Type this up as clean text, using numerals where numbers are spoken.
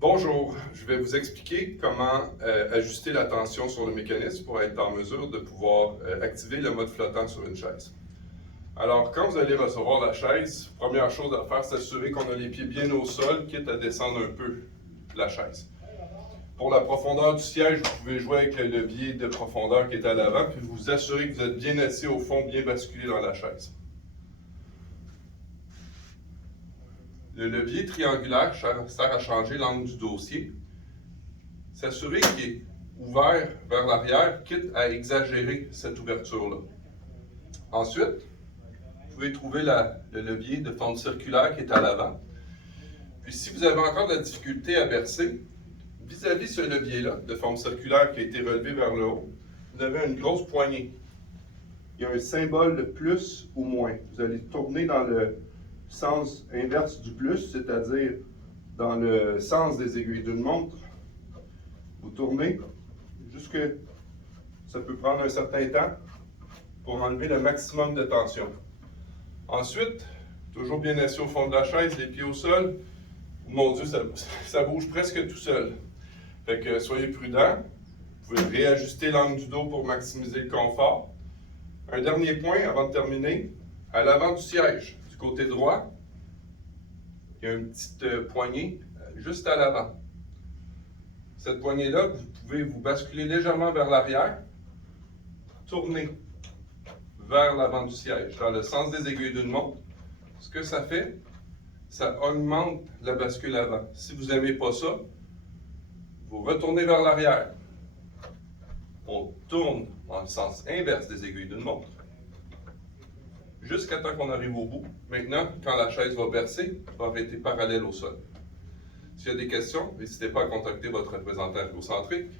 Bonjour, je vais vous expliquer comment ajuster la tension sur le mécanisme pour être en mesure de pouvoir activer le mode flottant sur une chaise. Alors, quand vous allez recevoir la chaise, première chose à faire, c'est s'assurer qu'on a les pieds bien au sol, quitte à descendre un peu la chaise. Pour la profondeur du siège, vous pouvez jouer avec le levier de profondeur qui est à l'avant, puis vous assurer que vous êtes bien assis au fond, bien basculé dans la chaise. Le levier triangulaire sert à changer l'angle du dossier. S'assurer qu'il est ouvert vers l'arrière, quitte à exagérer cette ouverture-là. Ensuite, vous pouvez trouver le levier de forme circulaire qui est à l'avant. Puis si vous avez encore de la difficulté à bercer, vis-à-vis ce levier-là, de forme circulaire qui a été relevé vers le haut, vous avez une grosse poignée. Il y a un symbole de plus ou moins. Vous allez tourner dans le sens inverse du plus, c'est-à-dire dans le sens des aiguilles d'une montre. Vous tournez jusque ça peut prendre un certain temps pour enlever le maximum de tension. Ensuite, toujours bien assis au fond de la chaise, les pieds au sol. Mon Dieu, ça bouge presque tout seul. Fait que soyez prudents. Vous pouvez réajuster l'angle du dos pour maximiser le confort. Un dernier point avant de terminer. À l'avant du siège, du côté droit, il y a une petite poignée juste à l'avant. Cette poignée-là, vous pouvez vous basculer légèrement vers l'arrière, tourner vers l'avant du siège, dans le sens des aiguilles d'une montre. Ce que ça fait, ça augmente la bascule avant. Si vous n'aimez pas ça, vous retournez vers l'arrière. On tourne dans le sens inverse des aiguilles d'une montre, jusqu'à temps qu'on arrive au bout. Maintenant, quand la chaise va bercer, elle va arrêter parallèle au sol. S'il y a des questions, n'hésitez pas à contacter votre représentant ergocentrique